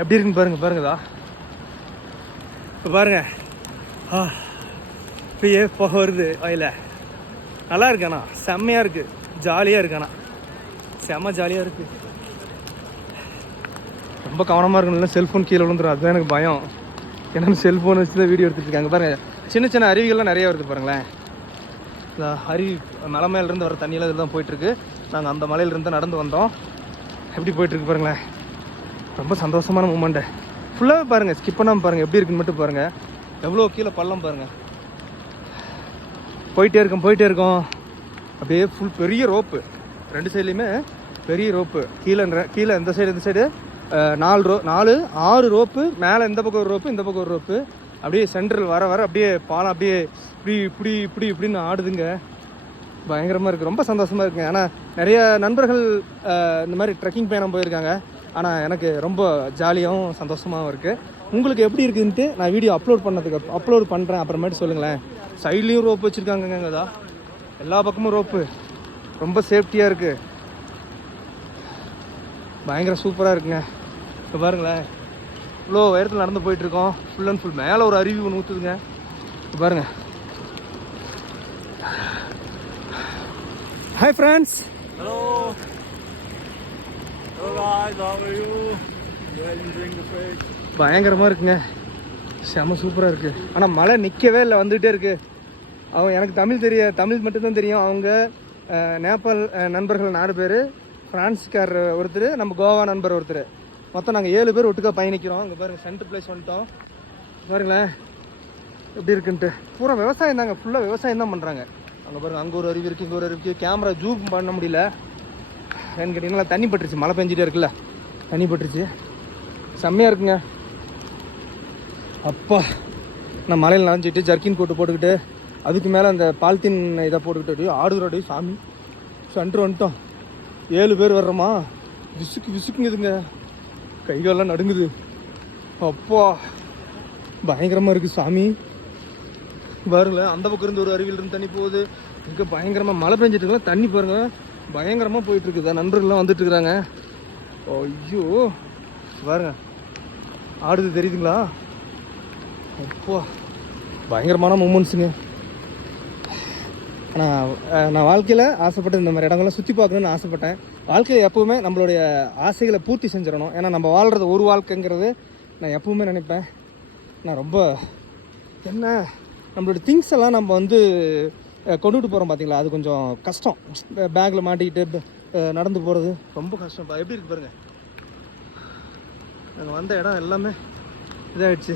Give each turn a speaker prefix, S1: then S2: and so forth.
S1: எப்படி இருக்குன்னு பாருங்க பாருங்கதா. இப்போ பாருங்க. ஆ இப்பயே புகை வருது வயல. நல்லா இருக்கு அண்ணா செம்மையாக இருக்கு. ஜாலியாக இருக்கு செம்ம ஜாலியாக இருக்கு. ரொம்ப கவனமாக இருக்கணும்ல செல்ஃபோன் கீழே விழுந்துரும். அதுதான் எனக்கு பயம். ஏன்னா செல்ஃபோன் வச்சு தான் வீடியோ எடுத்துட்டு இருக்காங்க. பாருங்க. சின்ன சின்ன அருவிகள்லாம் நிறைய வருது பாருங்களேன். இந்த அருவி மலை மேலேருந்து வர தண்ணியெல்லாம் இதில் தான் போயிட்டுருக்கு நாங்கள் அந்த மலையிலேருந்து நடந்து வந்தோம். எப்படி போயிட்டுருக்கு பாருங்களேன். ரொம்ப சந்தோஷமான மூமெண்ட்டு ஃபுல்லாகவே பாருங்கள் ஸ்கிப் பண்ணாமல் பாருங்கள் எப்படி இருக்குன்னு மட்டும் பாருங்கள் எவ்வளோ கீழே பள்ளம் பாருங்கள் போயிட்டே இருக்கோம் போயிட்டே இருக்கோம். அப்படியே ஃபுல் பெரிய ரோப்பு. ரெண்டு சைட்லேயுமே பெரிய ரோப்பு. கீழே கீழே இந்த சைடு இந்த சைடு நாலு ரோ நாலு ஆறு ரோப்பு மேலே இந்த பக்கம் ஒரு ரோப்பு இந்த பக்கம் ஒரு ரோப்பு. அப்படியே சென்ட்ரல் வர வர அப்படியே பாலம் அப்படியே இப்படி இப்படி இப்படி இப்படின்னு ஆடுதுங்க. பயங்கரமாக இருக்குது ரொம்ப சந்தோஷமாக இருக்குங்க. ஆனால் நிறைய நண்பர்கள் இந்த மாதிரி ட்ரெக்கிங் பயணம் போயிருக்காங்க. ஆனால் எனக்கு ரொம்ப ஜாலியாகவும் சந்தோஷமாகவும் இருக்குது உங்களுக்கு எப்படி இருக்குதுன்ட்டு நான் வீடியோ அப்லோட் பண்ணதுக்கு அப்லோட் பண்ணுறேன் அப்புறமேட்டு சொல்லுங்களேன். சைட்லேயும் ரோப் வச்சுருக்காங்கங்கதா எல்லா பக்கமும் ரோப்பு ரொம்ப சேஃப்டியாக இருக்குது பயங்கர சூப்பராக இருக்குங்க. இப்போ பாருங்களேன். இவ்வளோ உயரத்தில் நடந்து போயிட்டுருக்கோம். ஃபுல் அண்ட் ஃபுல் மேலே ஒரு அருவி ஒன்று ஊற்றுதுங்க இப்போ பாருங்கள் ஹாய் ஃப்ரெண்ட்ஸ்
S2: ஹலோ
S1: பயங்கரமாக இருக்குங்க. செம சூப்பராக இருக்குது ஆனால் மழை நிற்கவே இல்லை வந்துகிட்டே இருக்குது அவன் எனக்கு தமிழ் தெரிய தமிழ் மட்டும்தான் தெரியும். அவங்க நேபாள் நண்பர்கள் நாலு பேர் ஃப்ரான்ஸ்கார் ஒருத்தர் நம்ம கோவா நண்பர் ஒருத்தர். மொத்தம் நாங்கள் ஏழு பேர் ஒட்டுக்கா பயணிக்கிறோம். அங்கே பாருங்கள் சென்டர் பிளேஸ் வந்துட்டோம். பாருங்களேன். எப்படி இருக்குன்ட்டு. பூரா விவசாயம் தாங்க ஃபுல்லாக விவசாயம் தான் பண்ணுறாங்க அங்கே பாருங்கள் அங்கே ஒரு அருவி இருக்குது இங்கே ஒரு அருவி இருக்குது கேமரா ஜூம் பண்ண முடியல. ஏன்னு கேட்டிங்கன்னா தண்ணி பட்டுருச்சு. மழை பெஞ்சிட்டே இருக்குல்ல. தண்ணி பட்டுருச்சு. செம்மையாக இருக்குங்க. அப்பா நான் மலையில் நனைஞ்சிட்டு ஜர்க்கின் கோட்டு போட்டுக்கிட்டு அதுக்கு மேலே அந்த பாலித்தீன் இதை போட்டுக்கிட்டு அப்படியே சாமி. சென்ட்ரு வந்துட்டோம். ஏழு பேர் வர்றோமா? விசுக்கு விசுக்குங்குதுங்க கை காலெல்லாம் நடுங்குது. அப்பா பயங்கரமாக இருக்குது சாமி. பாருங்களேன் அந்த பக்கம் இருந்து ஒரு அருவியில் இருந்து தண்ணி போகுது. இங்கே பயங்கரமாக மழை பெஞ்சிட்டு இருக்கலாம் தண்ணி பாருங்க. பயங்கரமாக போயிட்டு இருக்குது நண்பர்கள்லாம் வந்துட்டு இருக்கிறாங்க ஐயோ. பாருங்க. ஆடுது தெரியுதுங்களா? அப்பா. பயங்கரமான மூமெண்ட்ஸுங்க. நான் நான் வாழ்க்கையில் ஆசைப்பட்டு இந்த மாதிரி இடங்கள்லாம் சுற்றி பார்க்கணுன்னு ஆசைப்பட்டேன். வாழ்க்கையில் எப்போவுமே நம்மளுடைய ஆசைகளை பூர்த்தி செஞ்சிடணும். ஏன்னா நம்ம வாழ்கிறது ஒரு வாழ்க்கைங்கிறது நான் எப்போவுமே நினைப்பேன். நான் ரொம்ப என்ன? நம்மளோட திங்ஸ் எல்லாம் நம்ம வந்து கொண்டுட்டு போகிறோம் பார்த்தீங்களா அது கொஞ்சம் கஷ்டம். பேக்கில் மாட்டிக்கிட்டு நடந்து போகிறது ரொம்ப கஷ்டம். எப்படி இருக்கு பாருங்கள் நாங்கள் வந்த இடம் எல்லாமே இதாகிடுச்சு